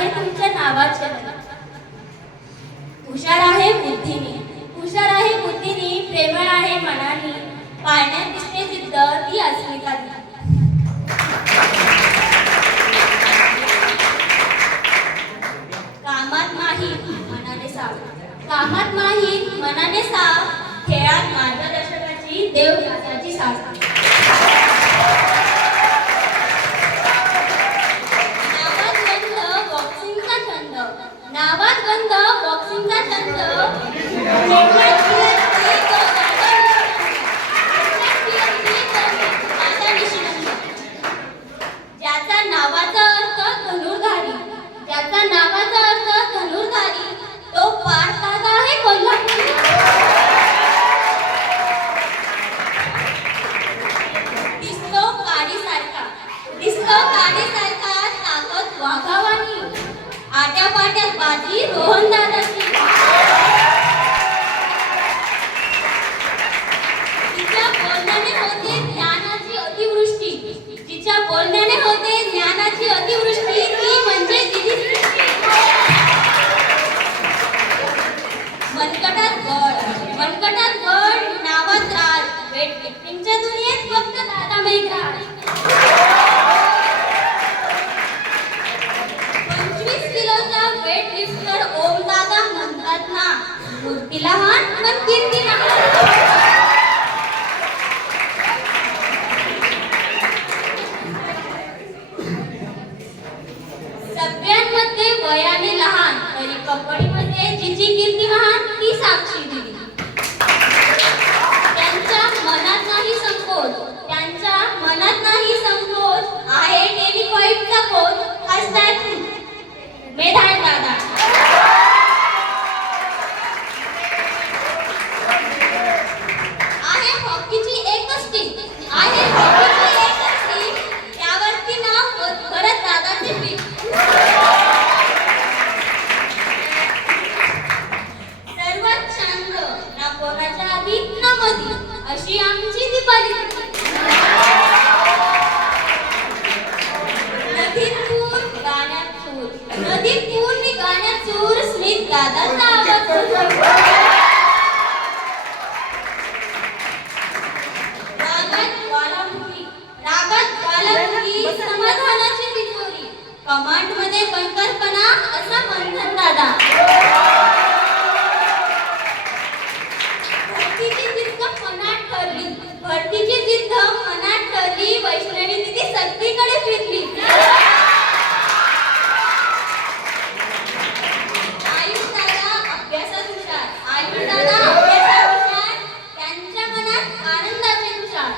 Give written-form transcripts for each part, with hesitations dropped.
आहे तुमच्या नावाचे हुशार आहे बुद्धीने, हुशार आहे बुद्धीने, प्रेमळ आहे मनाने, पाळण्यात दिसते जिद्द ती अस्मिता. कामात माहीत मनाने साव, कामात माहीत मनाने साव, खेळात मार्गदर्शकाची देवदासाची साथ. नावात गंध बॉक्सिंगचा छंद, ज्याचा नावाचा अर्थ धनुर्धारी, ज्याचा नावाचा अर्थ धनुर्धारी, तो पार कागा आहे कोल्हापुरी. दिसतो काडीसारखा, दिसतो काडीसारखा, ताकद वाघावानी, आट्या पाट्यात बाजी रोहन दादाची. तिच्या बोलण्याने होते ज्ञानाची अतिवृष्टी, तिच्या बोलण्याने होते ज्ञानाची अतिवृष्टी, ती म्हणजे दिदी सृष्टी. मनकटात गड, मनकटात गड, नावात राज, वेटलिफ्टिंगच्या दुनियेत फक्त दादा मेघराज. 25 किलोचा वेटलिफ्टर ओम दादा म्हणतात ना, मूर्ती लहान पण कीर्ती लहान. सगळ्यांमध्ये वयाने लहान तरी कबड्डीमध्ये जिची कीर्ती महान ती साक्षी दिली. त्यांच्या मनात नाही संकोच, त्यांच्या मनात नाही संकोच, आहे टेलिफाईटचा कोच. हॅशटॅग मेधाय दादा. आहे हॉकीची एकच टीम, आहे हॉकीची एकच टीम, त्यावरती नाव भरत दादाचे पीठ. सर्वात शांत, ना कोणाच्या आधी ना मधी, अशी आमची दीपाली. नदीत पूर गाण्यात सूर, नदीत पूर मी गाण्यात सूर, स्मित दादाचा आवाज. रागात ज्वालामुखी, रागात ज्वालामुखी, समाधानाची तिजोरी, कमांड मध्ये कणकरपणा असा मंथन दादा. भरतीची जिद्द मनात ठरली, भरतीची जिद्द मनात ठरली, वैष्णवी दिदी सगळीकडे फिरली. आयुष दादा अभ्यासात हुशार, आयुष दादा अभ्यासात हुशार, त्यांच्या मनात आनंदाचे तुषार.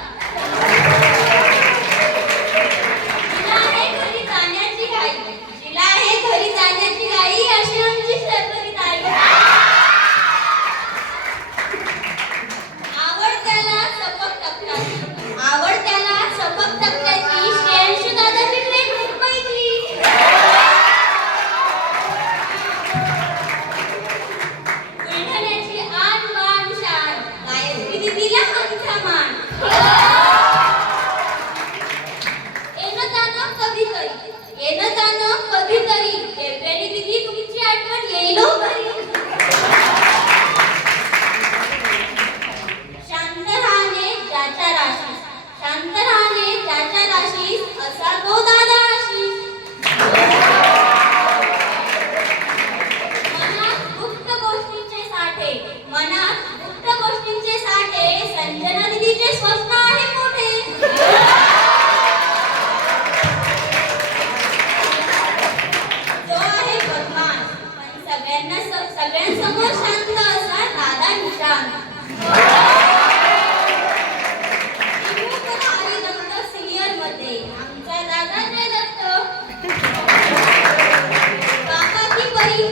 जिला आहे घरी जाण्याची घाई, जिला आहे घरी जाण्याची घाई, अशी आमची शर्वरी ताई. आवड त्याला सपक टक्क्याची, आवड त्याला सपक टक्क्याची, श्रेयांशू दादाची ट्रेन मुंबईची. बुलढाण्याची आन बान शान, गायत्री दिदीला आमचा मान. येणं जाणं कधीतरी, येणं जाणं कधीतरी, एप्रिल दिदी तुमची आठवण येईल हो घरी. शांत राहणे ज्याच्या राशीस, शांत राहणे ज्याच्या राशीस, असा तो दादा आशीष. मनात गुप्त गोष्टींचे साठे, मनात गुप्त गोष्टींचे साठे, संजना दिदीचे स्वप्न आहे मोठे. जो आहे बदमाश पण सगळ्यांसमोर शांत असा दादा निशान. सिनियर मध्ये आमचा दादा जय दत्त. बाबा की परी